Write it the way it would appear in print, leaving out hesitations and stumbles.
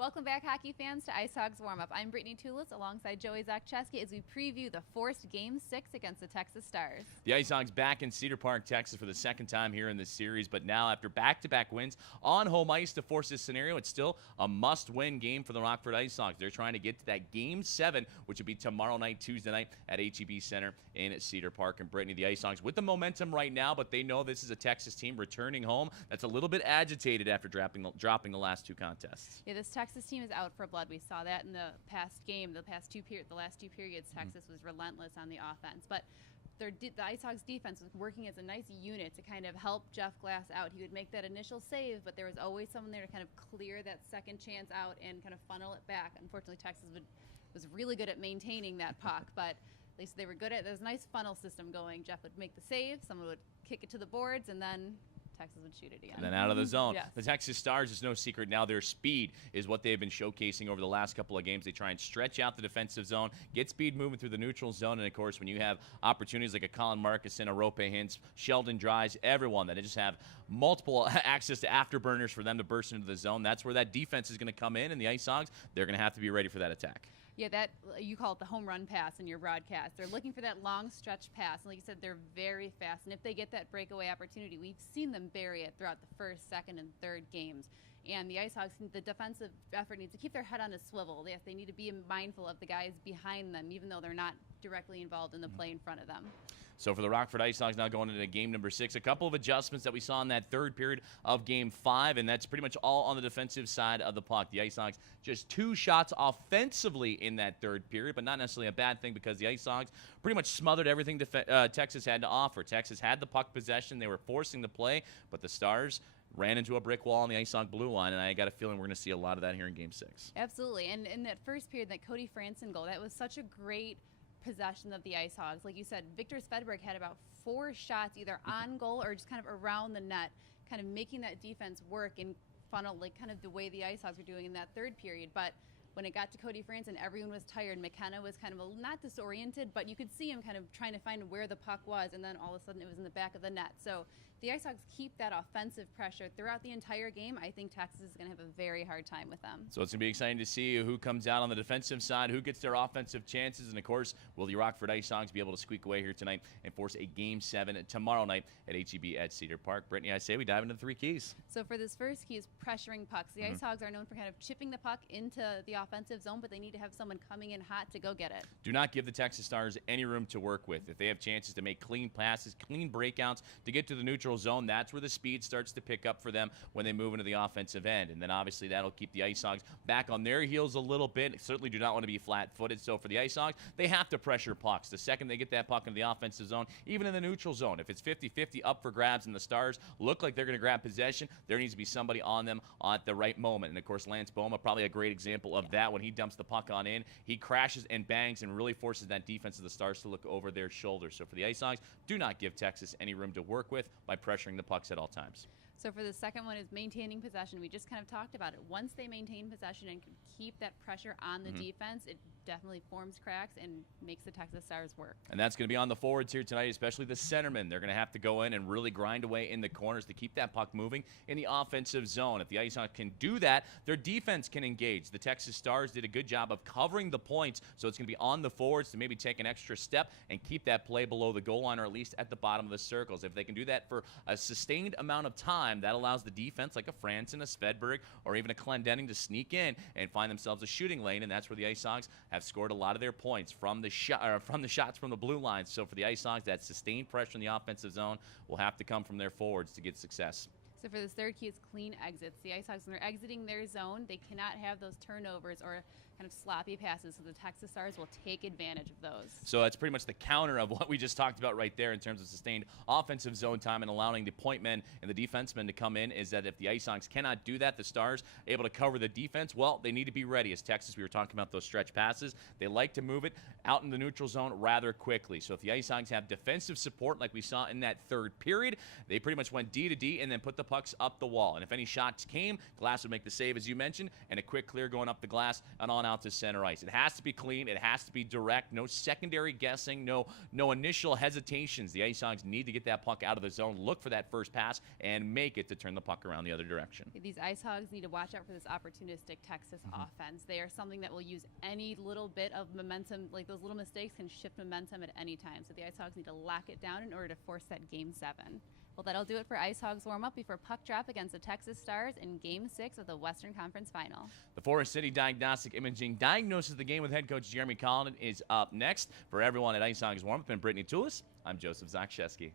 Welcome back, hockey fans, to IceHogs WarmUp. I'm Brittany Tulis alongside Joey Zakcheski as we preview the forced Game 6 against the Texas Stars. The IceHogs back in Cedar Park, Texas for the second time here in this series, but now after back-to-back wins on home ice to force this scenario, it's still a must-win game for the Rockford IceHogs. They're trying to get to that Game 7, which will be tomorrow night, Tuesday night at HEB Center in Cedar Park. And Brittany, the IceHogs with the momentum right now, but they know this is a Texas team returning home that's a little bit agitated after dropping the last two contests. Yeah, this Texas team is out for blood. We saw that in the past game, the last two periods. Texas was relentless on the offense, but the IceHogs defense was working as a nice unit to kind of help Jeff Glass out. He would make that initial save, but there was always someone there to kind of clear that second chance out and kind of funnel it back. Unfortunately, Texas was really good at maintaining that puck, but at least they were good at. There was a nice funnel system going. Jeff would make the save, someone would kick it to the boards, and then Texas would shoot it again. And then out of the zone. Yes. The Texas Stars is no secret now. Their speed is what they've been showcasing over the last couple of games. They try and stretch out the defensive zone, get speed moving through the neutral zone, and of course, when you have opportunities like a Colin Marcus and a Rope Hintz, Sheldon Dries, everyone that just have multiple access to afterburners for them to burst into the zone, that's where that defense is going to come in, and the IceHogs, they're going to have to be ready for that attack. Yeah, that you call it the home run pass in your broadcast. They're looking for that long stretch pass. And like you said, they're very fast. And if they get that breakaway opportunity, we've seen them bury it throughout the first, second, and third games. And the IceHogs, the defensive effort needs to keep their head on a swivel. They need to be mindful of the guys behind them, even though they're not directly involved in the play in front of them. So for the Rockford IceHogs now going into game number 6, a couple of adjustments that we saw in that third period of game 5, and that's pretty much all on the defensive side of the puck. The IceHogs just 2 shots offensively in that third period, but not necessarily a bad thing because the IceHogs pretty much smothered everything Texas had to offer. Texas had the puck possession. They were forcing the play, but the Stars ran into a brick wall on the IceHog blue line, and I got a feeling we're going to see a lot of that here in game 6. Absolutely. And in that first period, that Cody Franson goal, that was such a great possession of the IceHogs. Like you said, Victor Svedberg had about 4 shots either on goal or just kind of around the net, kind of making that defense work and funnel like kind of the way the IceHogs were doing in that third period. But when it got to Cody Franson, everyone was tired. McKenna was kind of not disoriented, but you could see him kind of trying to find where the puck was, and then all of a sudden it was in the back of the net. So the IceHogs keep that offensive pressure throughout the entire game. I think Texas is going to have a very hard time with them. So it's going to be exciting to see who comes out on the defensive side, who gets their offensive chances, and of course, will the Rockford IceHogs be able to squeak away here tonight and force a Game 7 tomorrow night at HEB at Cedar Park? Brittany, I say we dive into the 3 keys. So for this first key is pressuring pucks. The IceHogs are known for kind of chipping the puck into the offensive zone, but they need to have someone coming in hot to go get it. Do not give the Texas Stars any room to work with. If they have chances to make clean passes, clean breakouts, to get to the neutral zone, that's where the speed starts to pick up for them when they move into the offensive end. And then obviously that'll keep the IceHogs back on their heels a little bit. Certainly do not want to be flat-footed. So for the IceHogs, they have to pressure pucks. The second they get that puck into the offensive zone, even in the neutral zone, if it's 50-50 up for grabs and the Stars look like they're going to grab possession, there needs to be somebody on them at the right moment. And of course, Lance Boma, probably a great example of that. When he dumps the puck on in, he crashes and bangs and really forces that defense of the Stars to look over their shoulders. So for the IceHogs, do not give Texas any room to work with by pressuring the pucks at all times. So for the second one is maintaining possession. We just kind of talked about it. Once they maintain possession and can keep that pressure on the defense, it definitely forms cracks and makes the Texas Stars work. And that's going to be on the forwards here tonight, especially the centermen. They're going to have to go in and really grind away in the corners to keep that puck moving in the offensive zone. If the IceHogs can do that, their defense can engage. The Texas Stars did a good job of covering the points, so it's going to be on the forwards to maybe take an extra step and keep that play below the goal line or at least at the bottom of the circles. If they can do that for a sustained amount of time, that allows the defense like a Franson, a Svedberg, or even a Clendenning to sneak in and find themselves a shooting lane, and that's where the IceHogs have scored a lot of their points from the shots from the blue line. So for the IceHogs, that sustained pressure in the offensive zone will have to come from their forwards to get success. So for this third key is clean exits. The IceHogs, when they're exiting their zone, they cannot have those turnovers or kind of sloppy passes, so the Texas Stars will take advantage of those. So that's pretty much the counter of what we just talked about right there in terms of sustained offensive zone time and allowing the point men and the defensemen to come in, is that if the IceHogs cannot do that, the Stars able to cover the defense, well, they need to be ready. As Texas, we were talking about those stretch passes. They like to move it out in the neutral zone rather quickly. So if the IceHogs have defensive support like we saw in that third period, they pretty much went D to D and then put the pucks up the wall. And if any shots came, Glass would make the save, as you mentioned, and a quick clear going up the glass and on out to center ice. It has to be clean. It has to be direct. No secondary guessing. No initial hesitations. The IceHogs need to get that puck out of the zone, look for that first pass, and make it to turn the puck around the other direction. These IceHogs need to watch out for this opportunistic Texas offense. They are something that will use any little bit of momentum, like those little mistakes can shift momentum at any time. So the IceHogs need to lock it down in order to force that Game 7. Well, that'll do it for IceHogs Warm-Up before puck drop against the Texas Stars in Game 6 of the Western Conference Final. The Forest City Diagnostic Imaging diagnoses the game with head coach Jeremy Collin is up next. For everyone at IceHogs Warm-Up and Brittany Toulis, I'm Joseph Zakshesky.